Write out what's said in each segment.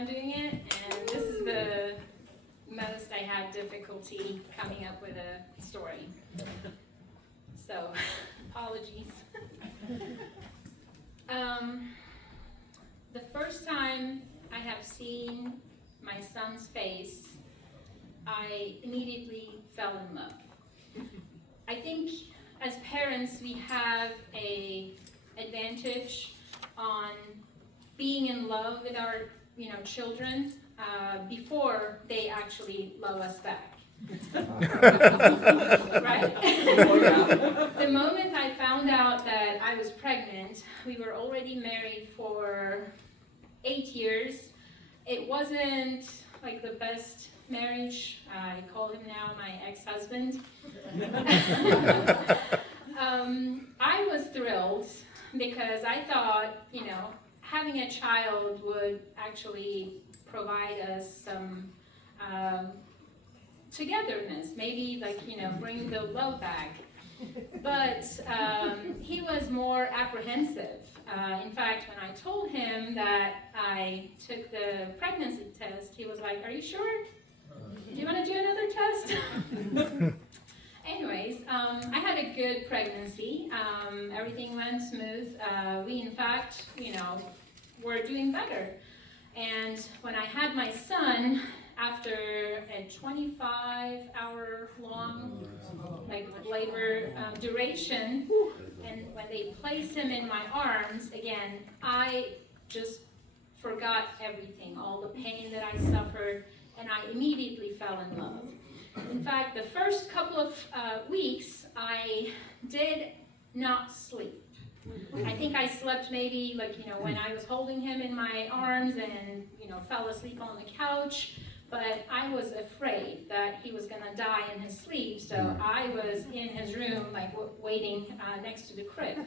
time doing it, and this is the most I had difficulty coming up with a story. So, apologies. The first time I have seen my son's face, I immediately fell in love. I think as parents we have an advantage on being in love with our children before they actually love us back. Right? The moment I found out that I was pregnant, we were already married for 8 years. It wasn't like the best marriage. I call him now my ex-husband. I was thrilled because I thought, having a child would actually provide us some togetherness, maybe bring the love back. But he was more apprehensive. In fact, when I told him that I took the pregnancy test, he was like, "Are you sure? Do you want to do another test?" Anyways, I had a good pregnancy. Everything went smooth. We, in fact, were doing better. And when I had my son, after a 25-hour-long labor duration, and when they placed him in my arms, again, I just forgot everything, all the pain that I suffered, and I immediately fell in love. In fact, the first couple of weeks, I did not sleep. I think I slept maybe when I was holding him in my arms and fell asleep on the couch, but I was afraid that he was going to die in his sleep, so I was in his room waiting next to the crib.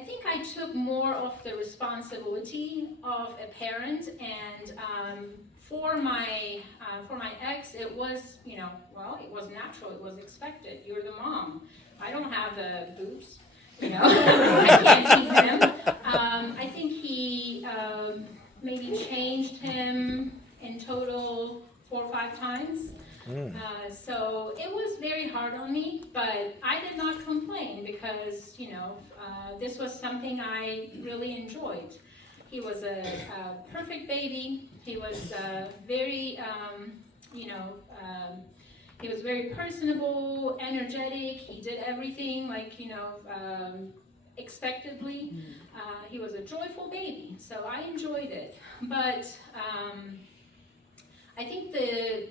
I think I took more of the responsibility of a parent, and for my ex, it was, it was natural, it was expected. You're the mom. I don't have the boobs, I can't keep him. I think he maybe changed him in total 4 or 5 times. So it was very hard on me, but I did not complain because, this was something I really enjoyed. He was a perfect baby. He was very, he was very personable, energetic. He did everything expectedly. He was a joyful baby, so I enjoyed it. But I think the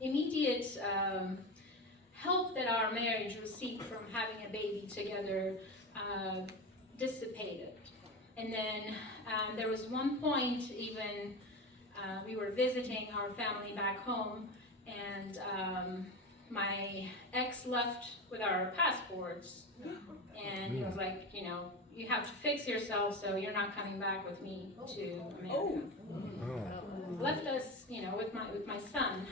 immediate help that our marriage received from having a baby together dissipated. And then there was one point even we were visiting our family back home, and my ex left with our passports, and he was like, you have to fix yourself, so you're not coming back with me to America. Left us, with my son.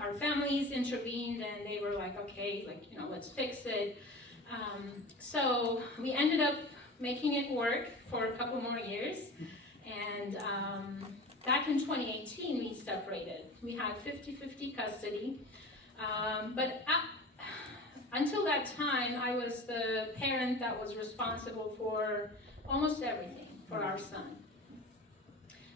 Our families intervened, and they were like, okay, let's fix it. So we ended up making it work for a couple more years, and back in 2018 we separated. We had 50-50 custody, but until that time I was the parent that was responsible for almost everything for our son,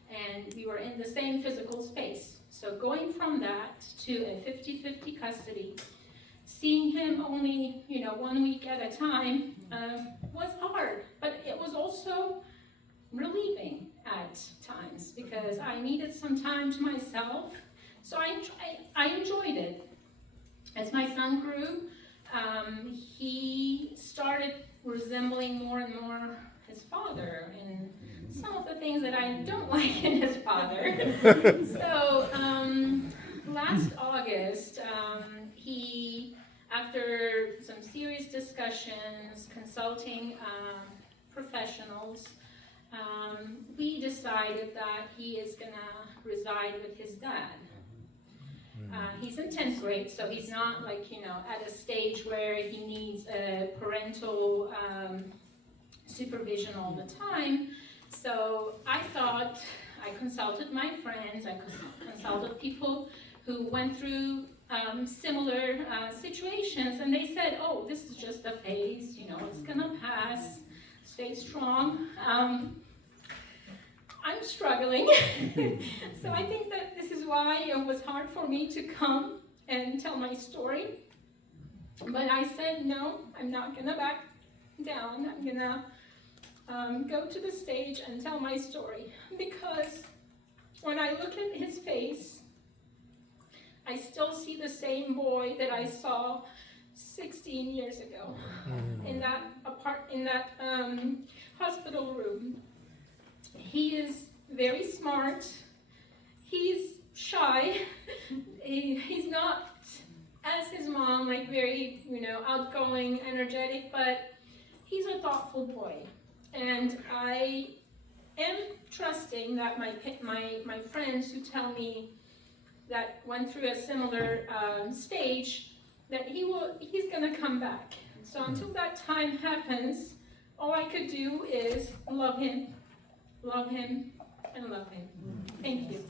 and we were in the same physical space. So going from that to a 50-50 custody, seeing him only 1 week at a time was hard, but it was also relieving at times because I needed some time to myself. So I enjoyed it. As my son grew, he started resembling more and more his father in some of the things that I don't like in his father. So last August, he, after some serious discussions, consulting professionals, we decided that he is going to reside with his dad. He's in 10th grade, so he's not like, you know, at a stage where he needs a parental supervision all the time. So I thought, I consulted my friends, I consulted people who went through similar situations, and they said, oh, this is just a phase, you know, it's gonna pass, stay strong. I'm struggling, so I think that this is why it was hard for me to come and tell my story. But I said, no, I'm not gonna back down. I'm gonna go to the stage and tell my story, because when I look at his face, I still see the same boy that I saw 16 years ago in that hospital room. He is very smart. He's shy. He's not, as his mom, like very, you know, outgoing, energetic, but he's a thoughtful boy. And I am trusting that my friends who tell me that went through a similar stage, that he's gonna come back. So until that time happens, all I could do is love him, and love him. Thank you.